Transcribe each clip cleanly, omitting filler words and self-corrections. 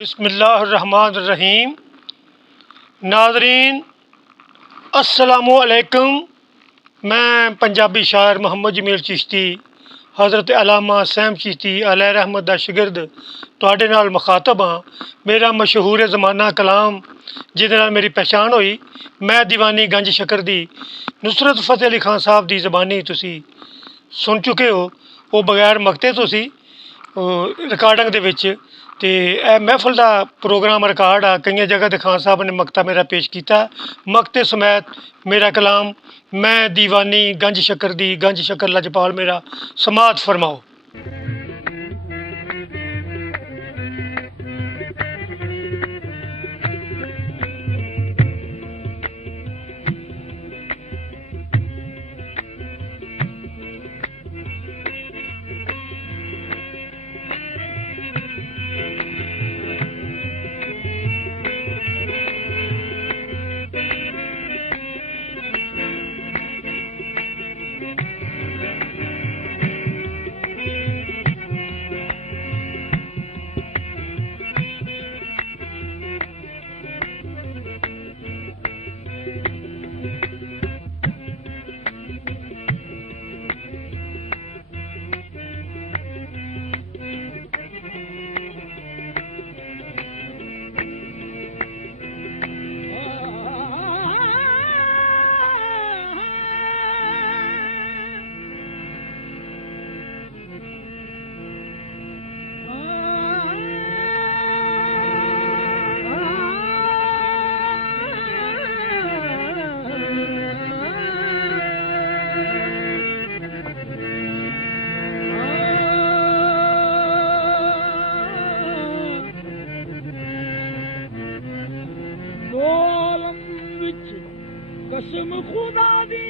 बिस्मिल्लाहिर्रहमानिर्रहीम। नाज़रीन अस्सलामुअलैकुम। मैं पंजाबी शायर मुहम्मद जमील चिश्ती हज़रत अल्लामा सैम चिश्ती अलैहि रहमत दा शिगिर्द तुहाडे नाल मुखातब हाँ। मेरा मशहूर ज़माना कलाम जिहदे नाल मेरी पहचान होई, मैं दीवानी गंज शकर दी नुसरत फतेह अली खान साहब दी ज़बानी तुसी सुन चुके हो। वो बगैर मकते तो सी रिकार्डिंग दे विच ते महफल का प्रोग्राम रिकार्ड आ। कई जगह ते खान साहब ने मकता मेरा पेश किया। मकते समेत मेरा कलाम मैं दीवानी गंज शकर लजपाल मेरा समात फरमाओ। कसम खुदा दी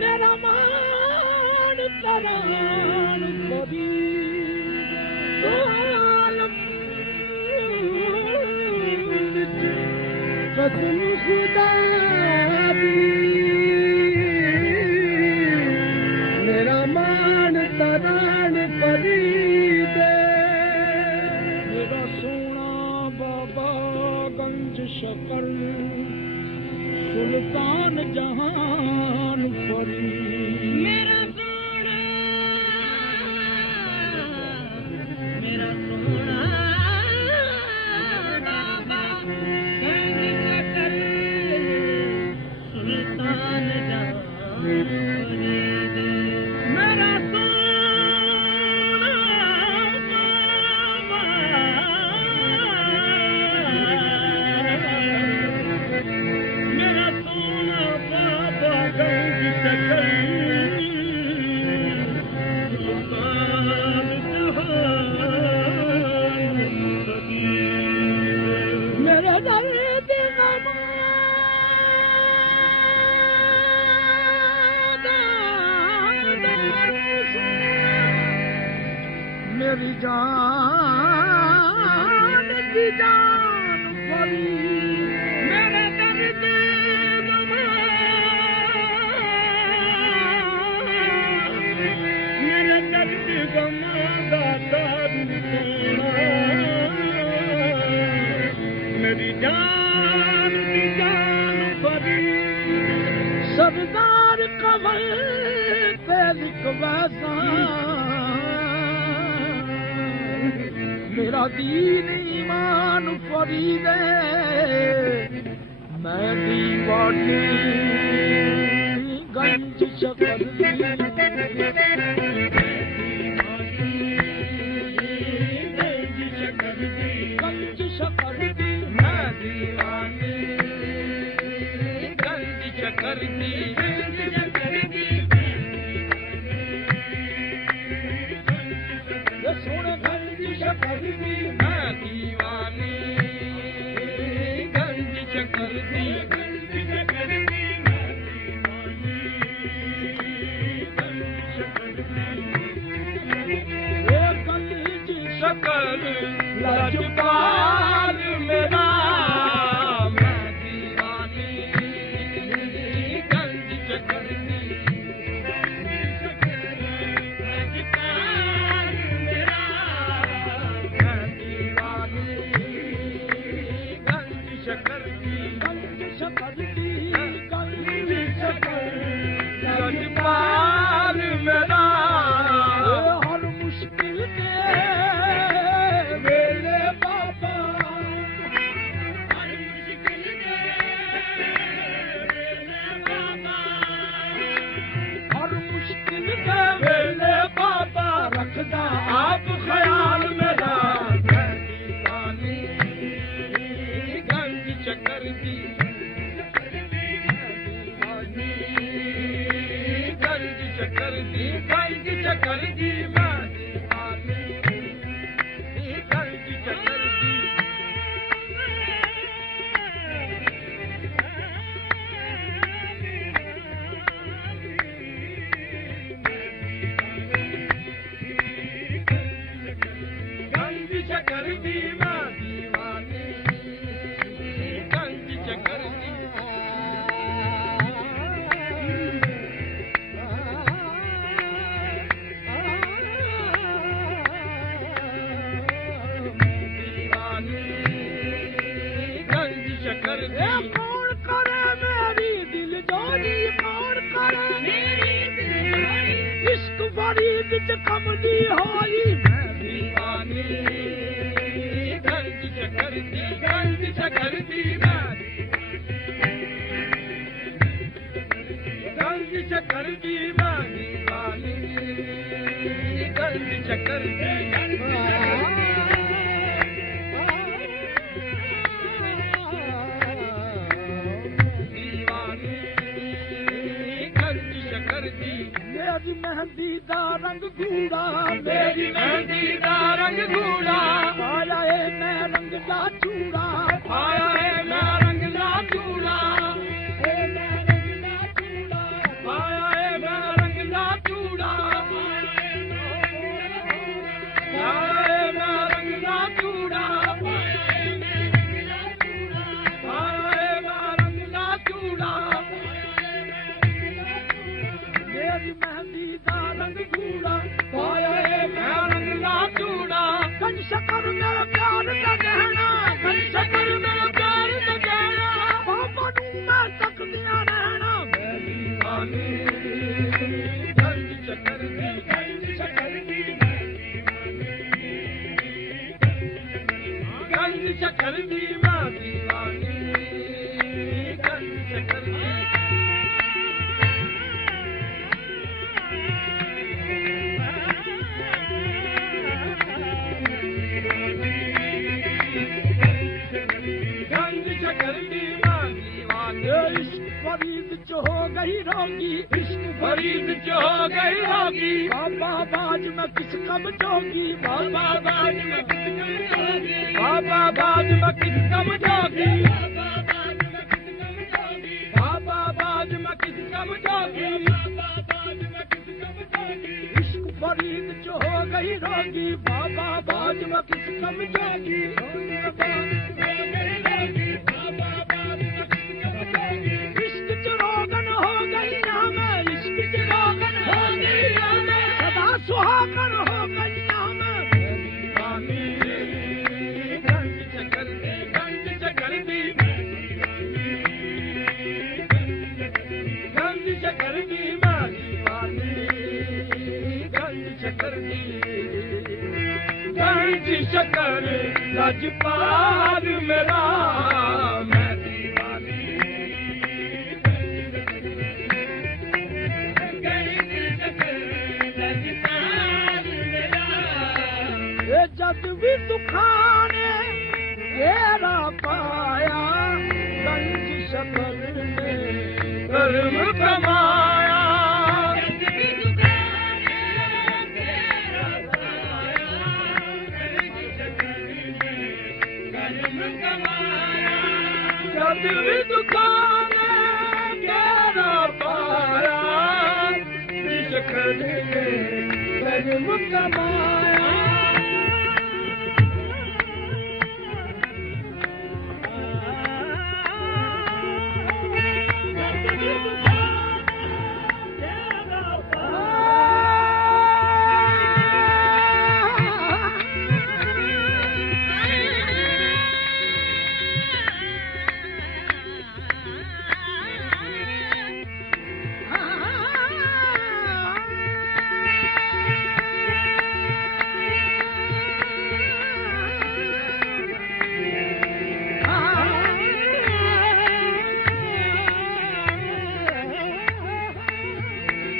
मेरा मान तरान करी कसम खुदा दी मेरा मान तरान करी शकर सुल्तान जहान परी मेरा सोना बाबा गंज शकर सुल्तान जहान परी मेरा मेरी जान की जान परी मेरे दर्द मेरे दर्द गमा का दारू मेरी जान की जान परी सरदार कमल पे लिखवासा मेरा दीन ईमान फरीदे मैं दीवानी गंज शकर गंज शकर मैं दीवानी गंज शकर सोने गंज शकर मैं दीवानी गंज शकर शकर लजपाल मेरा मैं दीवानी गंज शकर लजपाल मेरा दी कौन करे मेरी दिल जोड़ी कौन करे मेरी दिल जोड़ी इश्क बड़ी विच कमली होई मैं दीवानी गंज चकर दी गंज चकर दी गंज चकर दी मैं दीवानी गंज चकर दी मेरी मेहंदी दा रंग गूड़ा मेरी मेहंदी दा रंग गूड़ा पाया है मैं रंग दा चूड़ा पाया है मैं रंग दा चूड़ा पाया है मैं रंग दा चूड़ा पाया है मैं रंग दा चूड़ा पाया है मैं रंग दा चूड़ा मेरी मेहंदी दा रंग गूड़ा पाया है मैं रंग दा चूड़ा कंज शकर मेरा प्यार दा गहना कंज शकर मेरा प्यार दा गहना बाबा नू मैं तकदियां रहना मैं दीवानी कंज शकर दी कंज शकर दी कंज शकर दी मैं दीवानी कंज शकर दी हो गई रोगी इश्क फरीद जो हो गई होगी बाबा बाज में किस कब जोगी बाबा बाज में किस कब जोगी बाबा बाज में किस कब जोगी बाबा बाज में किस कब जोगी इश्क फरीद जो हो गई रोगी बाबा बाज में किस कब जोगी सुहागन हो गैया मैं दीवानी गंज चकर दी गंज चकर दी गंज चकर दी मैं दीवानी गंज चकर दी गंज चकर लजपाल मेरा मैं दीवानी जद भी दुखाने घेरा पाया गंज शकर में कर्म कमाया जद भी दुखाने घेरा पाया गंज शकर में कर्म कमाया जद भी दुखाने घेरा पाया शकर में कर्म कमाया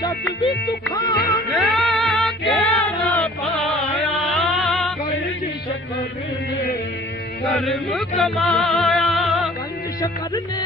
जब भी दुखाने घेरा पाया गंज शकर ने कर्म कमाया गंज शकर ने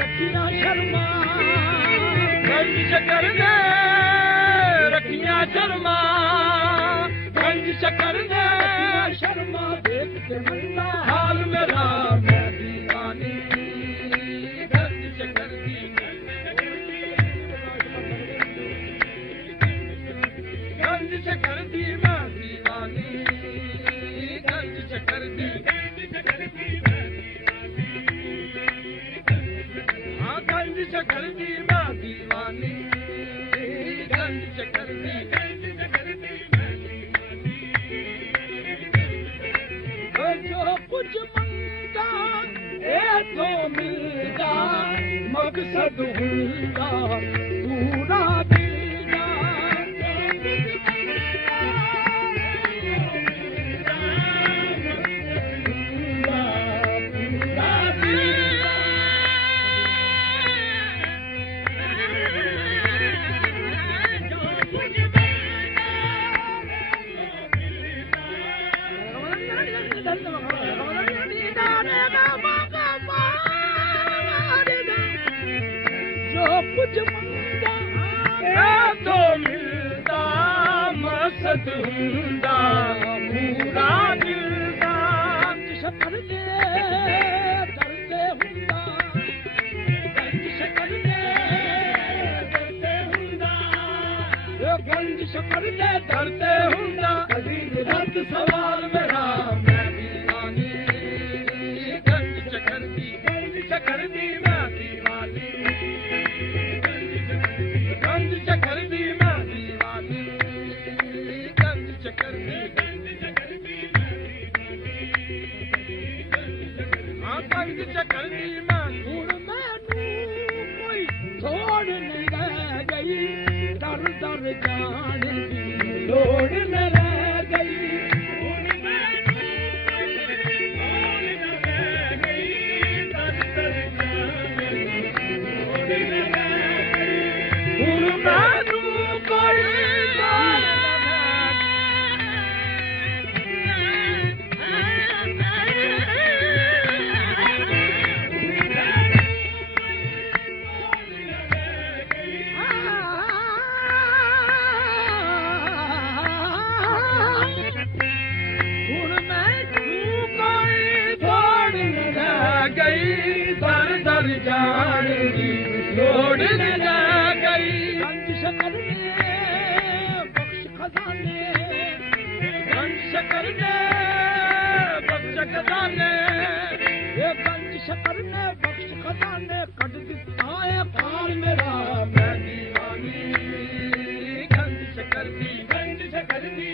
रखिया शर्मा गंज शकर ने रखिया शर्मा गंज शकर ने शर्मा देख के मल्ला हाल मेरा मैं दीवानी गंज शकर दी गंज शकर दी मैं दीवानी गंज शकर दी हाँ गंज शकर दी मैं दीवानी गंज शकर दी ਮਕਸਦ ਹੁੰਦਾ ਪੂਰਾ ਦਿਲ ਦਾ ਕੁਝ ਮੰਗਦਾ ਹੈ ਤੋ ਮਿਲਦਾ ਮਕਸਦ ਹੁੰਦਾ ਪੂਰਾ ਮਿਲਦਾ ਸ਼ਕਰ ਦੇ ਦਰਦੇ ਹੁੰਦਾ ਸ਼ਕਰ ਦੇ ਦਰਦੇ ਹੁੰਦਾ ਇਹ ਗੰਜ ਸ਼ਕਰ ਦੇ ਦਰਦੇ ਹੁੰਦਾ ਕਦੀ ਰੱਤ ਸਵਾਲ ਮੇਰਾ ਮੈਂ ਦੀਵਾਨੀ ਗੰਜ ਸ਼ਕਰ ਦੀ ਮੈਂ ਦੀਵਾਨੀ ਗੰਜ ਚੱਕਰ ਦੀ ਮੈਂ ਦੀਵਾਨੀ ਗੰਜ ਚੱਕਰ ਦੀ ਹਾਂ ਗੰਜ ਚੱਕਰ ਦੀ ਮੈਂ ਹੁਣ ਮੈਨੂੰ ਕੋਈ ਥੋੜ ਨਹੀਂ ਰਹਿ ਗਈ ਦਰ ਦਰ ਜਾਣ ਦੀ ਲੋੜ ਨਹੀਂ ਰਹਿ ਗਈ ਹੁਣ ਮੈਨੂੰ ਕੋਈ ਥੋੜ ਨਹੀਂ ਰਹਿ ਗਈ ਦਰ ਦਰ ਜਾਣ ਦੀ ਲੋੜ ਨਹੀਂ ਹੁਣ ਮੈਨੂੰ ਕੋਈ ਹੁਣ ਮੈਨੂੰ ਕੋਈ ਥੋੜ ਨਹੀਂ ਰਹਿ ਗਈ ਦਰ ਦਰ ਜਾਣ ਦੀ ਲੋੜ ਨਹੀਂ ਰਹਿ ਗਈ ਗੰਜ ਸ਼ਕਰ ਨੇ ਬਖਸ਼ ਖਜ਼ਾਨੇ ਗੰਜ ਸ਼ਕਰ ਨੇ ਬਖਸ਼ ਖਜ਼ਾਨੇ ਇਹ ਗੰਜ ਸ਼ਕਰ ਨੇ ਬਖਸ਼ ਖਜ਼ਾਨੇ ਕੱਢ ਦਿੱਤਾ ਹੈ ਪਾਰ ਮੇਰਾ ਮੈਂ ਦੀਵਾਨੀ ਗੰਜ ਸ਼ਕਰ ਦੀ ਮੈਂ ਦੀਵਾਨੀ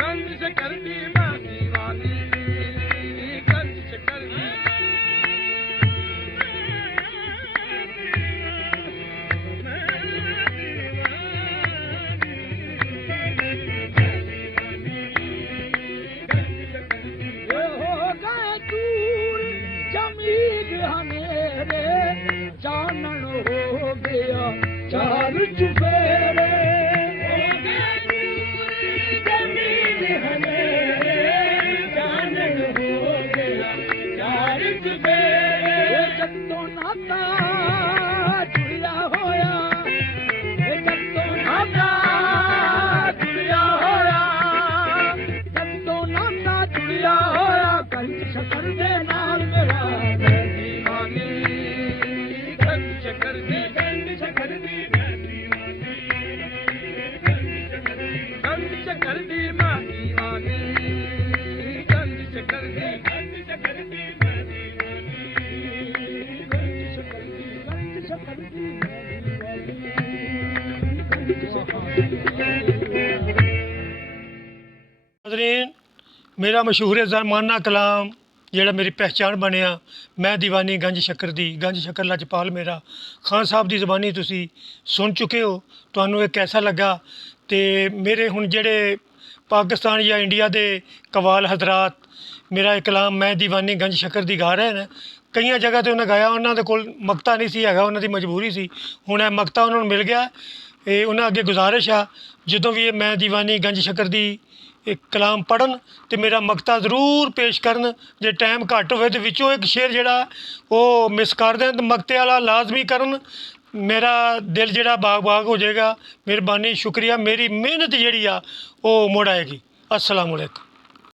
ਗੰਜ ਸ਼ਕਰ ਦੀ ਮੈਂ ਦੀਵਾਨੀ ਗੰਜ ਸ਼ਕਰ ਦੀ ਚਾਨਣ ਹੋ ਗਿਆ ਚਾਰ ਚੁਫੇਰੇ ਹੋ ਗਏ ਦੂਰ ਜ਼ਮੀਨ ਹਨੇਰੇ ਚਾਨਣ ਹੋ ਗਿਆ ਚਾਰ ਚੁਫੇਰੇ ਜਦੋਂ ਨਾਤਾ ਜੁੜਿਆ ਹੋਇਆ ਜਦੋਂ ਨਾਤਾ ਜੁੜਿਆ ਹੋਇਆ ਜਦੋਂ ਨਾਤਾ ਜੁੜਿਆ ਹੋਇਆ ਗੰਜ ਸ਼ਕਰ ਦੇ ਨਾਲ ਮੇਰਾ ਮੈਂ ਦੀਵਾਨੀ ਗੰਜ ਸ਼ਕਰ ਦੀ ਗੰਜ ਸ਼ਕਰ ਦੀ ਮੈਂ ਦੀਵਾਨੀ ਗੰਜ ਸ਼ਕਰ ਦੀ ਮੈਂ ਦੀਵਾਨੀ ਗੰਜ ਸ਼ਕਰ ਦੀ ਮੈਂ ਦੀਵਾਨੀ ਗੰਜ ਸ਼ਕਰ ਦੀ ਮੈਂ ਦੀਵਾਨੀ ਨਾਜ਼ਰੀਨ, ਮੇਰਾ ਮਸ਼ਹੂਰ ਜ਼ਮਾਨਾ ਕਲਾਮ ਜਿਹੜਾ ਮੇਰੀ ਪਹਿਚਾਣ ਬਣਿਆ ਮੈਂ ਦੀਵਾਨੀ ਗੰਜ ਸ਼ੱਕਰ ਦੀ, ਗੰਜ ਸ਼ੱਕਰ ਲਜਪਾਲ ਮੇਰਾ ਖਾਨ ਸਾਹਿਬ ਦੀ ਜ਼ਬਾਨੀ ਤੁਸੀਂ ਸੁਣ ਚੁੱਕੇ ਹੋ। ਤੁਹਾਨੂੰ ਇਹ ਕੈਸਾ ਲੱਗਾ? ਤੇ ਮੇਰੇ ਹੁਣ ਜਿਹੜੇ ਪਾਕਿਸਤਾਨ ਜਾਂ ਇੰਡੀਆ ਦੇ ਕਵਾਲ ਹਜ਼ਰਾਤ ਮੇਰਾ ਇਹ ਕਲਾਮ ਮੈਂ ਦੀਵਾਨੀ ਗੰਜ ਸ਼ੱਕਰ ਦੀ ਗਾ ਰਹੇ ਨੇ, ਕਈਆਂ ਜਗ੍ਹਾ 'ਤੇ ਉਹਨਾਂ ਗਾਇਆ, ਉਹਨਾਂ ਦੇ ਕੋਲ ਮਕਤਾ ਨਹੀਂ ਸੀ ਹੈਗਾ, ਉਹਨਾਂ ਦੀ ਮਜਬੂਰੀ ਸੀ। ਹੁਣ ਇਹ ਮਕਤਾ ਉਹਨਾਂ ਨੂੰ ਮਿਲ ਗਿਆ। ਇਹ ਉਹਨਾਂ ਅੱਗੇ ਗੁਜ਼ਾਰਿਸ਼ ਆ, ਜਦੋਂ ਵੀ ਇਹ ਮੈਂ ਦੀਵਾਨੀ ਗੰਜ ਸ਼ੱਕਰ ਦੀ ਇਹ ਕਲਾਮ ਪੜ੍ਹਨ ਤੇ ਮੇਰਾ ਮਕਤਾ ਜ਼ਰੂਰ ਪੇਸ਼ ਕਰਨ। ਜੇ ਟਾਈਮ ਘੱਟ ਹੋਵੇ ਤਾਂ ਵਿੱਚੋਂ ਇੱਕ ਸ਼ੇਰ ਜਿਹੜਾ ਉਹ ਮਿਸ ਕਰ ਦੇਣ ਤਾਂ ਮਕਤੇ ਵਾਲਾ ਲਾਜ਼ਮੀ ਕਰਨ। ਮੇਰਾ ਦਿਲ ਜਿਹੜਾ ਬਾਗ ਬਾਗ ਹੋ ਜਾਏਗਾ। ਮਿਹਰਬਾਨੀ, ਸ਼ੁਕਰੀਆ। ਮੇਰੀ ਮਿਹਨਤ ਜਿਹੜੀ ਆ ਉਹ ਮੁੜ ਆਏਗੀ। अस्सलाम वालेकुम।